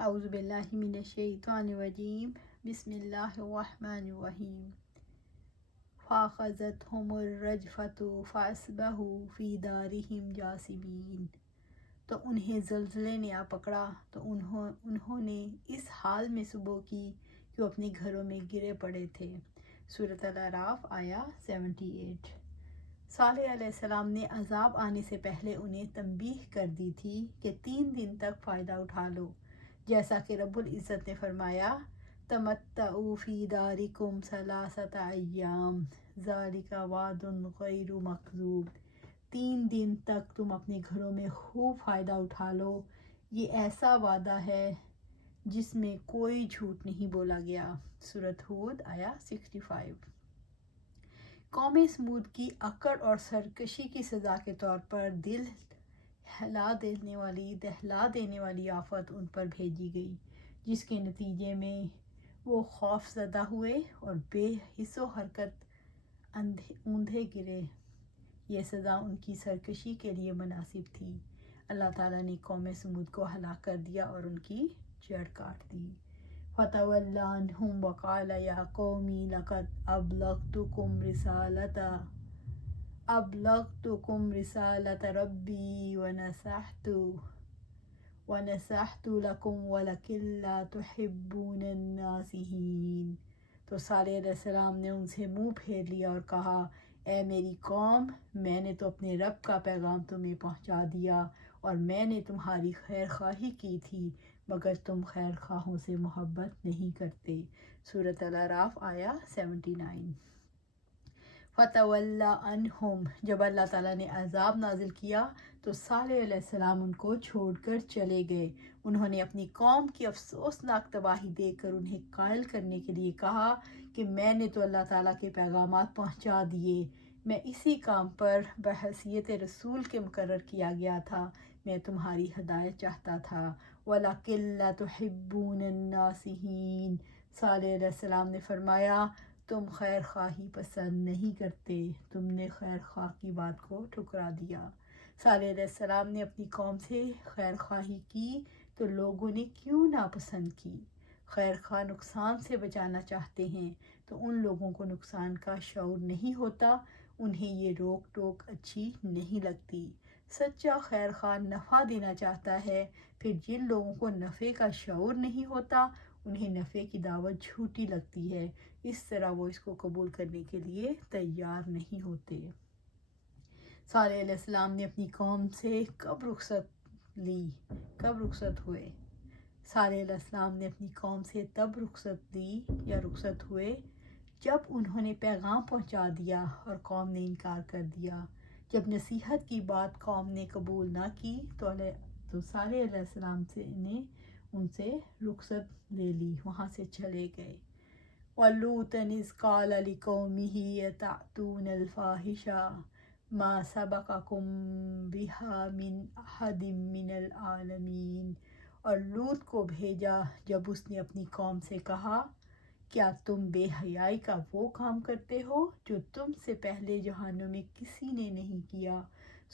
اعوذ باللہ من الشیطان الرجیم بسم اللہ الرحمن الرحیم فاخذتهم الرجفۃ فاصبحوا فی دارہم جاثمین۔ تو انہیں زلزلے نے آ پکڑا تو انہوں نے اس حال میں صبح کی کہ وہ اپنے گھروں میں گرے پڑے تھے۔ سورۃ الاعراف آیا 78۔ صالح علیہ السلام نے عذاب آنے سے پہلے انہیں تنبیہ کر دی تھی کہ 3 دن تک فائدہ اٹھا لو، جیسا کہ رب العزت نے فرمایا تمتعوا فی دارکم ثلاثۃ ایام ذالک وعد غیر مکذوب۔ 3 دن تک تم اپنے گھروں میں خوب فائدہ اٹھا لو، یہ ایسا وعدہ ہے جس میں کوئی جھوٹ نہیں بولا گیا۔ سورۃ ہود آیا 65۔ قوم سمود کی اکڑ اور سرکشی کی سزا کے طور پر دہلا دینے والی آفت ان پر بھیجی گئی، جس کے نتیجے میں وہ خوف زدہ ہوئے اور بے حس و حرکت اوندھے گرے۔ یہ سزا ان کی سرکشی کے لیے مناسب تھی۔ اللہ تعالیٰ نے قوم سمود کو ہلاک کر دیا اور ان کی جڑ کاٹ دی۔ فَتَوَلَّىٰ عَنْهُمْ وَقَالَ يَا قَوْمِ لَقَدْ أَبْلَغْتُكُمْ رِسَالَةَ رَبِّي وَنَصَحْتُ لَكُمْ وَلَكِنْ لَا تُحِبُّونَ النَّاصِحِينَ۔ تو صالح علیہ السلام نے ان سے منہ پھیر لیا اور کہا، اے میری قوم، میں نے تو اپنے رب کا پیغام تمہیں پہنچا دیا اور میں نے تمہاری خیر خواہی کی تھی، مگر تم خیر خواہوں سے محبت نہیں کرتے۔ سورۃ الاعراف آیا 79۔ فَتَوَلَّىٰ عَنْهُمْ، جب اللہ تعالیٰ نے عذاب نازل کیا تو صالح علیہ السلام ان کو چھوڑ کر چلے گئے۔ انہوں نے اپنی قوم کی افسوسناک تباہی دیکھ کر انہیں قائل کرنے کے لیے کہا کہ میں نے تو اللہ تعالیٰ کے پیغامات پہنچا دیے، میں اسی کام پر بحیثیت رسول کے مقرر کیا گیا تھا، میں تمہاری ہدایت چاہتا تھا۔ وَلَكِنْ لَا تُحِبُّونَ النَّاصِحِينَ، صالح علیہ السلام نے فرمایا تم خیر خواہی پسند نہیں کرتے، تم نے خیر خواہ کی بات کو ٹھکرا دیا۔ صالح علیہ السلام نے اپنی قوم سے خیر خواہی کی تو لوگوں نے کیوں ناپسند کی؟ خیر خواہ نقصان سے بچانا چاہتے ہیں تو ان لوگوں کو نقصان کا شعور نہیں ہوتا، انہیں یہ روک ٹوک اچھی نہیں لگتی۔ سچا خیر خواہ نفع دینا چاہتا ہے، پھر جن لوگوں کو نفع کا شعور نہیں ہوتا انہیں نفع کی دعوت جھوٹی لگتی ہے، اس طرح وہ اس کو قبول کرنے کے لیے تیار نہیں ہوتے۔ صالح علیہ السلام نے اپنی قوم سے کب رخصت ہوئے؟ صالح علیہ السلام نے اپنی قوم سے تب رخصت ہوئے جب انہوں نے پیغام پہنچا دیا اور قوم نے انکار کر دیا۔ جب نصیحت کی بات قوم نے قبول نہ کی تو صالح علیہ السلام نے ان سے رخصت لے لی، وہاں سے چلے گئے۔ وَلُوطًا إِذْ قَالَ لِقَوْمِهِ أَتَأْتُونَ الْفَاحِشَةَ مَا سَبَقَكُم بِهَا مِنْ أَحَدٍ مِّنَ الْعَالَمِينَ۔ اور لوط کو بھیجا جب اس نے اپنی قوم سے کہا، کیا تم بے حیائی کا وہ کام کرتے ہو جو تم سے پہلے جہانوں میں کسی نے نہیں کیا۔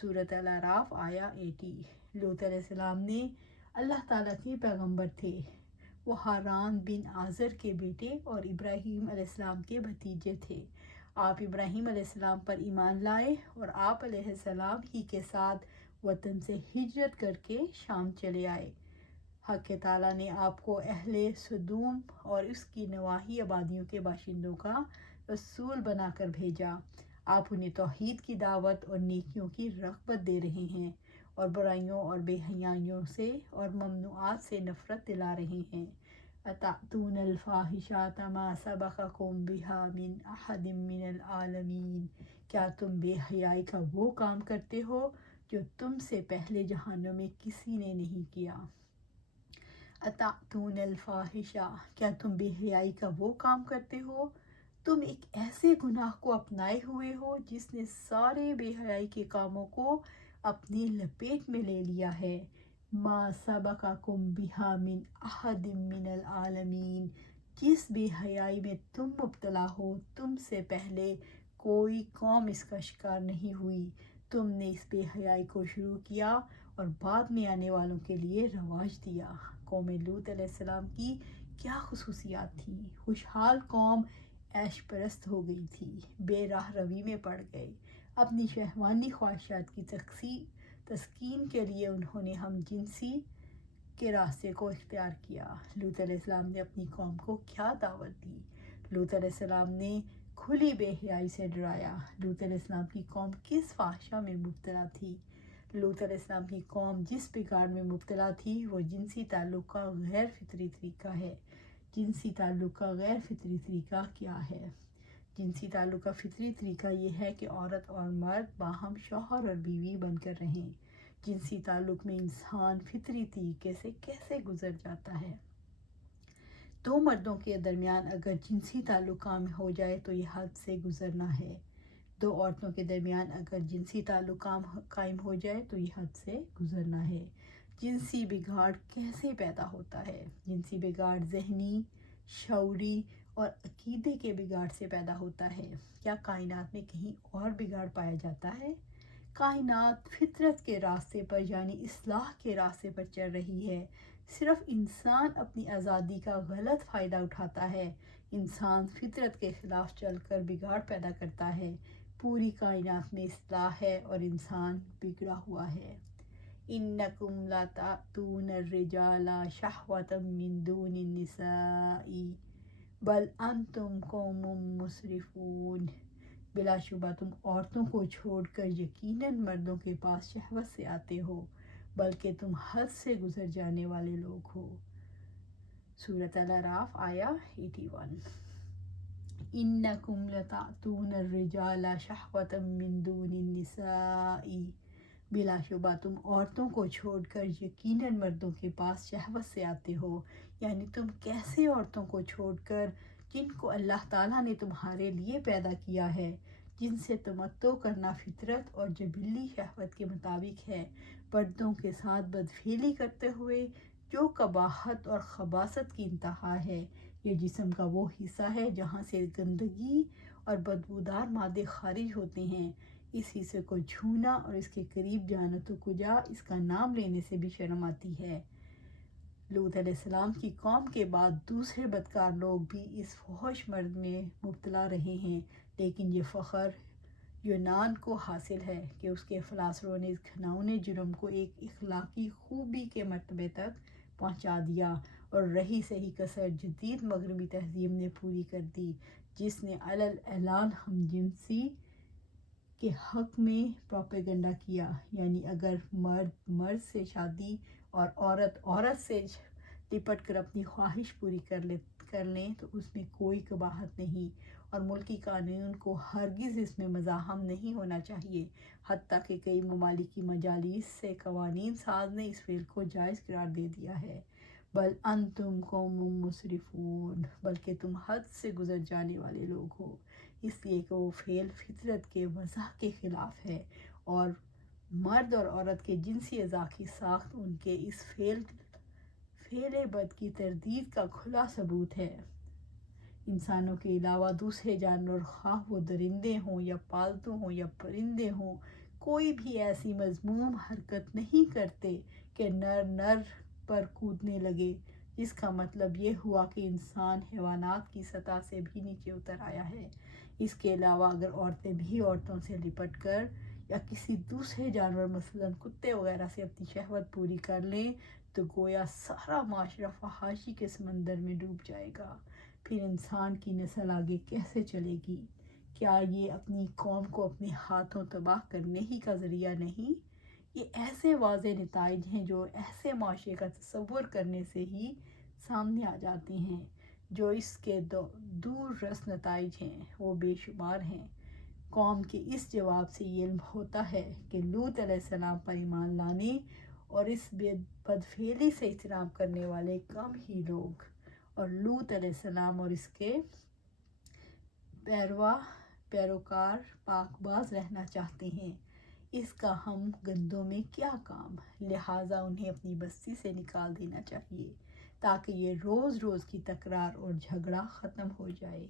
سورۃ الاعراف آیا 80۔ لوط علیہ السلام نے اللہ تعالیٰ کے پیغمبر تھے، وہ ہاران بن آزر کے بیٹے اور ابراہیم علیہ السلام کے بھتیجے تھے۔ آپ ابراہیم علیہ السلام پر ایمان لائے اور آپ علیہ السلام ہی کے ساتھ وطن سے ہجرت کر کے شام چلے آئے۔ حق تعالیٰ نے آپ کو اہل سدوم اور اس کی نواحی آبادیوں کے باشندوں کا رسول بنا کر بھیجا۔ آپ انہیں توحید کی دعوت اور نیکیوں کی رغبت دے رہے ہیں اور برائیوں اور بے حیائیوں سے اور ممنوعات سے نفرت دلا رہے ہیں۔ أَتَأْتُونَ الْفَاحِشَةَ مَا سَبَقَكُم بِهَا مِنْ أَحَدٍ مِّنَ الْعَالَمِينَ۔ کیا تم بے حیائی کا وہ کام کرتے ہو جو تم سے پہلے جہانوں میں کسی نے نہیں کیا۔ أَتَأْتُونَ الْفَاحِشَةَ، کیا تم بے حیائی کا وہ کام کرتے ہو؟ تم ایک ایسے گناہ کو اپنائے ہوئے ہو جس نے سارے بے حیائی کے کاموں کو اپنی لپیٹ میں لے لیا ہے۔ ما سبقکم بہا من احد من العالمین، جس بے حیائی میں تم مبتلا ہو تم سے پہلے کوئی قوم اس کا شکار نہیں ہوئی۔ تم نے اس بے حیائی کو شروع کیا اور بعد میں آنے والوں کے لیے رواج دیا۔ قوم لوط علیہ السلام کی کیا خصوصیات تھیں؟ خوشحال قوم عیش پرست ہو گئی تھی، بے راہ روی میں پڑ گئے۔ اپنی شہوانی خواہشات کی تسکین کے لیے انہوں نے ہم جنسی کے راستے کو اختیار کیا۔ لوط علیہ السلام نے اپنی قوم کو کیا دعوت دی؟ لوط علیہ السلام نے کھلی بے حیائی سے ڈرایا۔ لوط علیہ السلام کی قوم کس فحشہ میں مبتلا تھی؟ لوط علیہ السلام کی قوم جس بگاڑ میں مبتلا تھی وہ جنسی تعلق کا غیر فطری طریقہ ہے۔ جنسی تعلق کا غیر فطری طریقہ کیا ہے؟ جنسی تعلق کا فطری طریقہ یہ ہے کہ عورت اور مرد باہم شوہر اور بیوی بن کر رہیں۔ جنسی تعلق میں انسان فطری طریقے سے کیسے گزر جاتا ہے؟ دو مردوں کے درمیان اگر جنسی تعلق قائم ہو جائے تو یہ حد سے گزرنا ہے۔ دو عورتوں کے درمیان اگر جنسی تعلق قائم ہو جائے تو یہ حد سے گزرنا ہے۔ جنسی بگاڑ کیسے پیدا ہوتا ہے؟ جنسی بگاڑ ذہنی، شعوری اور عقیدے کے بگاڑ سے پیدا ہوتا ہے۔ کیا کائنات میں کہیں اور بگاڑ پایا جاتا ہے؟ کائنات فطرت کے راستے پر یعنی اصلاح کے راستے پر چل رہی ہے۔ صرف انسان اپنی آزادی کا غلط فائدہ اٹھاتا ہے۔ انسان فطرت کے خلاف چل کر بگاڑ پیدا کرتا ہے۔ پوری کائنات میں اصلاح ہے اور انسان بگڑا ہوا ہے۔ انکم لا تأتون الرجال شہوۃ من دون النساء بل انتم قوم مسرفون۔ بلا شبہ تم عورتوں کو چھوڑ کر یقیناً مردوں کے پاس شہوت سے آتے ہو، بلکہ تم حد سے گزر جانے والے لوگ ہو۔ سورۃ الاعراف آیا 81۔ انکم لتأتون الرجال شہوۃ من دون النساء، بلا شبہ تم عورتوں کو چھوڑ کر یقیناً مردوں کے پاس شہوت سے آتے ہو، یعنی تم کیسے عورتوں کو چھوڑ کر جن کو اللہ تعالیٰ نے تمہارے لیے پیدا کیا ہے، جن سے تمتع کرنا فطرت اور جبلی شہوت کے مطابق ہے، مردوں کے ساتھ بدفعلی کرتے ہوئے جو قباحت اور خباثت کی انتہا ہے۔ یہ جسم کا وہ حصہ ہے جہاں سے گندگی اور بدبودار مادے خارج ہوتے ہیں۔ اس حصے کو چھونا اور اس کے قریب جانا تو کجا اس کا نام لینے سے بھی شرم آتی ہے۔ لوط علیہ السلام کی قوم کے بعد دوسرے بدکار لوگ بھی اس فحش مرض میں مبتلا رہے ہیں، لیکن یہ فخر یونان کو حاصل ہے کہ اس کے فلاسفوں نے اس گھناؤنے جرم کو ایک اخلاقی خوبی کے مرتبے تک پہنچا دیا اور رہی سہی کسر جدید مغربی تہذیب نے پوری کر دی، جس نے علل اعلان ہم جنسی کے حق میں پروپیگنڈا کیا، یعنی اگر مرد مرد سے شادی اور عورت عورت سے لپٹ کر اپنی خواہش پوری کر لیں تو اس میں کوئی قباحت نہیں، اور ملکی قانون کو ہرگز اس میں مزاحم نہیں ہونا چاہیے۔ حتیٰ کہ کئی ممالک کی مجالس سے قوانین ساز نے اس فعل کو جائز قرار دے دیا ہے۔ بل انتم قوم مسرفون، بلکہ تم حد سے گزر جانے والے لوگ ہو، اس لیے کہ وہ فعل فطرت کے وضع کے خلاف ہے، اور مرد اور عورت کے جنسی اعضاء کی ساخت ان کے اس فعل بد کی تردید کا کھلا ثبوت ہے۔ انسانوں کے علاوہ دوسرے جانور، خواہ وہ درندے ہوں یا پالتو ہوں یا پرندے ہوں، کوئی بھی ایسی مذموم حرکت نہیں کرتے کہ نر پر کودنے لگے، جس کا مطلب یہ ہوا کہ انسان حیوانات کی سطح سے بھی نیچے اتر آیا ہے۔ اس کے علاوہ اگر عورتیں بھی عورتوں سے لپٹ کر یا کسی دوسرے جانور مثلاً کتے وغیرہ سے اپنی شہوت پوری کر لیں تو گویا سارا معاشرہ فحاشی کے سمندر میں ڈوب جائے گا۔ پھر انسان کی نسل آگے کیسے چلے گی؟ کیا یہ اپنی قوم کو اپنے ہاتھوں تباہ کرنے ہی کا ذریعہ نہیں؟ یہ ایسے واضح نتائج ہیں جو ایسے معاشرے کا تصور کرنے سے ہی سامنے آ جاتے ہیں۔ جو اس کے دور رس نتائج ہیں وہ بے شمار ہیں۔ قوم کے اس جواب سے یہ علم ہوتا ہے کہ لوط علیہ السلام پر ایمان لانے اور اس بدفعلی سے اجتناب کرنے والے کم ہی لوگ، اور لوط علیہ السلام اور اس کے پیروکار پاک باز رہنا چاہتے ہیں۔ اس کا ہم گندوں میں کیا کام؟ لہٰذا انہیں اپنی بستی سے نکال دینا چاہیے تاکہ یہ روز روز کی تکرار اور جھگڑا ختم ہو جائے۔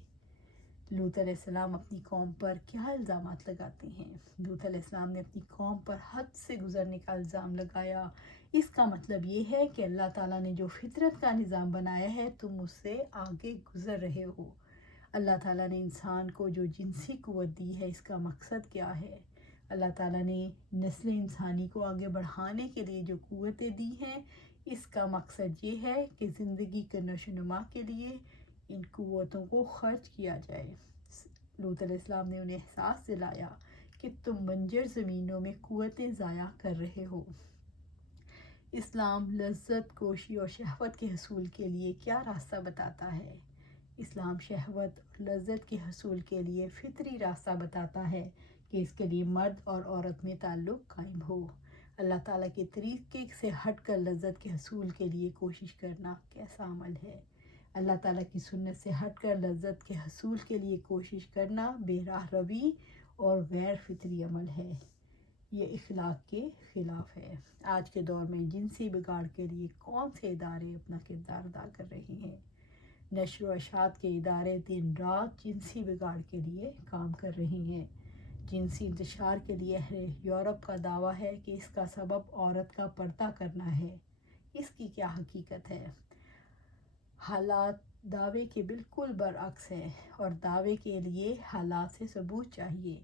لوط علیہ السلام اپنی قوم پر کیا الزامات لگاتے ہیں؟ لوط علیہ السلام نے اپنی قوم پر حد سے گزرنے کا الزام لگایا۔ اس کا مطلب یہ ہے کہ اللہ تعالیٰ نے جو فطرت کا نظام بنایا ہے تم اس سے آگے گزر رہے ہو۔ اللہ تعالیٰ نے انسان کو جو جنسی قوت دی ہے اس کا مقصد کیا ہے؟ اللہ تعالیٰ نے نسل انسانی کو آگے بڑھانے کے لیے جو قوتیں دی ہیں اس کا مقصد یہ ہے کہ زندگی کے نشو و نما کے لیے ان قوتوں کو خرچ کیا جائے۔ لوط علیہ السلام نے انہیں احساس دلایا کہ تم بنجر زمینوں میں قوتیں ضائع کر رہے ہو۔ اسلام لذت، کوشی اور شہوت کے حصول کے لیے کیا راستہ بتاتا ہے؟ اسلام شہوت اور لذت کے حصول کے لیے فطری راستہ بتاتا ہے کہ اس کے لیے مرد اور عورت میں تعلق قائم ہو۔ اللہ تعالیٰ کے طریقے سے ہٹ کر لذت کے حصول کے لیے کوشش کرنا کیسا عمل ہے؟ اللہ تعالیٰ کی سنت سے ہٹ کر لذت کے حصول کے لیے کوشش کرنا بے راہ روی اور غیر فطری عمل ہے۔ یہ اخلاق کے خلاف ہے۔ آج کے دور میں جنسی بگاڑ کے لیے کون سے ادارے اپنا کردار ادا کر رہے ہیں؟ نشر و اشاعت کے ادارے دن رات جنسی بگاڑ کے لیے کام کر رہے ہیں۔ جنسی انتشار کے لیے اہل یورپ کا دعویٰ ہے کہ اس کا سبب عورت کا پردہ کرنا ہے۔ اس کی کیا حقیقت ہے؟ حالات دعوے کے بالکل برعکس ہیں اور دعوے کے لیے حالات سے ثبوت چاہیے۔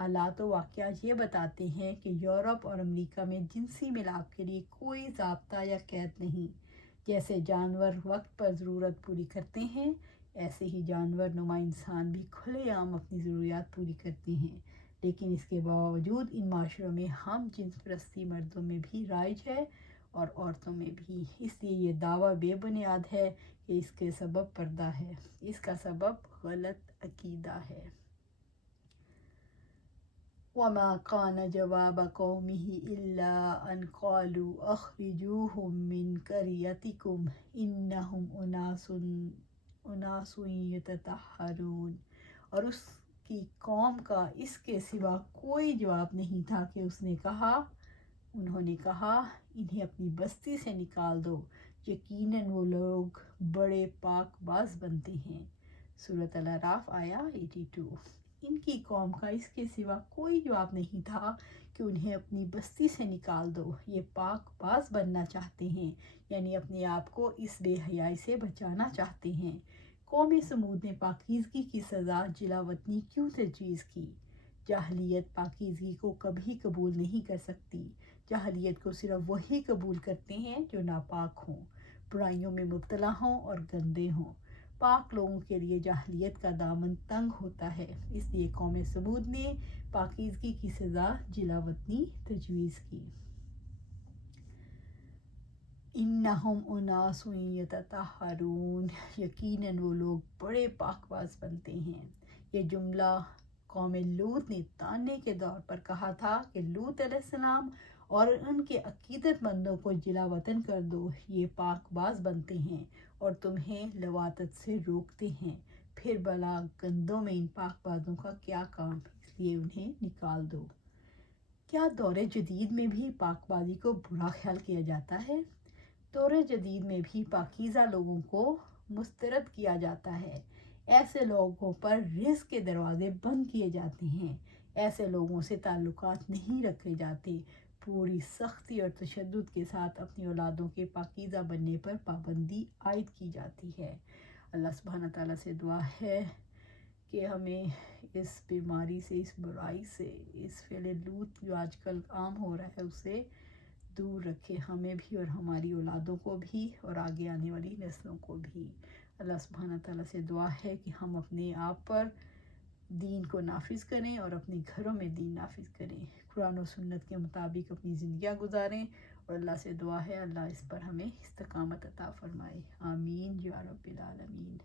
حالات و واقعات یہ بتاتے ہیں کہ یورپ اور امریکہ میں جنسی ملاپ کے لیے کوئی ضابطہ یا قید نہیں۔ جیسے جانور وقت پر ضرورت پوری کرتے ہیں ایسے ہی جانور نما انسان بھی کھلے عام اپنی ضروریات پوری کرتے ہیں، لیکن اس کے باوجود ان معاشروں میں ہم جنس پرستی مردوں میں بھی رائج ہے اور عورتوں میں بھی۔ اس لیے یہ دعویٰ بے بنیاد ہے کہ اس کے سبب پردہ ہے۔ اس کا سبب غلط عقیدہ ہے۔ وَمَا كَانَ جَوَابَ قَوْمِهِ إِلَّا أَنْ قَالُوا أَخْرِجُوهُمْ مِنْ قَرْيَتِكُمْ إِنَّهُمْ أُنَاسٌ يَتَطَهَّرُونَ۔ اور اس کی قوم کا اس کے سوا کوئی جواب نہیں تھا کہ اس نے کہا، انہوں نے کہا انہیں اپنی بستی سے نکال دو، یقیناً وہ لوگ بڑے پاک باز بنتے ہیں۔ سورۃ الاعراف آیا 82۔ ان کی قوم کا اس کے سوا کوئی جواب نہیں تھا کہ انہیں اپنی بستی سے نکال دو، یہ پاک باز بننا چاہتے ہیں، یعنی اپنے آپ کو اس بے حیائی سے بچانا چاہتے ہیں۔ قوم سمود نے پاکیزگی کی سزا جلا وطنی کیوں تجویز کی؟ جاہلیت پاکیزگی کو کبھی قبول نہیں کر سکتی۔ جاہلیت کو صرف وہی قبول کرتے ہیں جو ناپاک ہوں، برائیوں میں مبتلا ہوں اور گندے ہوں۔ پاک لوگوں کے لیے جاہلیت کا دامن تنگ ہوتا ہے، اس لیے قوم سمود نے پاکیزگی کی سزا جلا وطنی تجویز کی۔ انہم اناس یتطہرون، یقیناً وہ لوگ بڑے پاک باز بنتے ہیں۔ یہ جملہ قوم لوط نے تاننے کے دور پر کہا تھا کہ لوط علیہ السلام اور ان کے عقیدت مندوں کو جلا وطن کر دو، یہ پاک باز بنتے ہیں اور تمہیں لواطت سے روکتے ہیں، پھر بلا گندوں میں ان پاک بازوں کا کیا کام، اس لیے انہیں نکال دو۔ کیا دور جدید میں بھی پاک بازی کو برا خیال کیا جاتا ہے؟ دور جدید میں بھی پاکیزہ لوگوں کو مسترد کیا جاتا ہے۔ ایسے لوگوں پر رزق کے دروازے بند کیے جاتے ہیں، ایسے لوگوں سے تعلقات نہیں رکھے جاتے، پوری سختی اور تشدد کے ساتھ اپنی اولادوں کے پاکیزہ بننے پر پابندی عائد کی جاتی ہے۔ اللہ سبحانہ تعالیٰ سے دعا ہے کہ ہمیں اس بیماری سے، اس برائی سے، اس فعل لوط جو آج کل عام ہو رہا ہے اس سے دور رکھے، ہمیں بھی اور ہماری اولادوں کو بھی اور آگے آنے والی نسلوں کو بھی۔ اللہ سبحانہ تعالیٰ سے دعا ہے کہ ہم اپنے آپ پر دین کو نافذ کریں اور اپنے گھروں میں دین نافذ کریں، قرآن و سنت کے مطابق اپنی زندگیاں گزاریں، اور اللہ سے دعا ہے اللہ اس پر ہمیں استقامت عطا فرمائے۔ آمین یا رب العالمین۔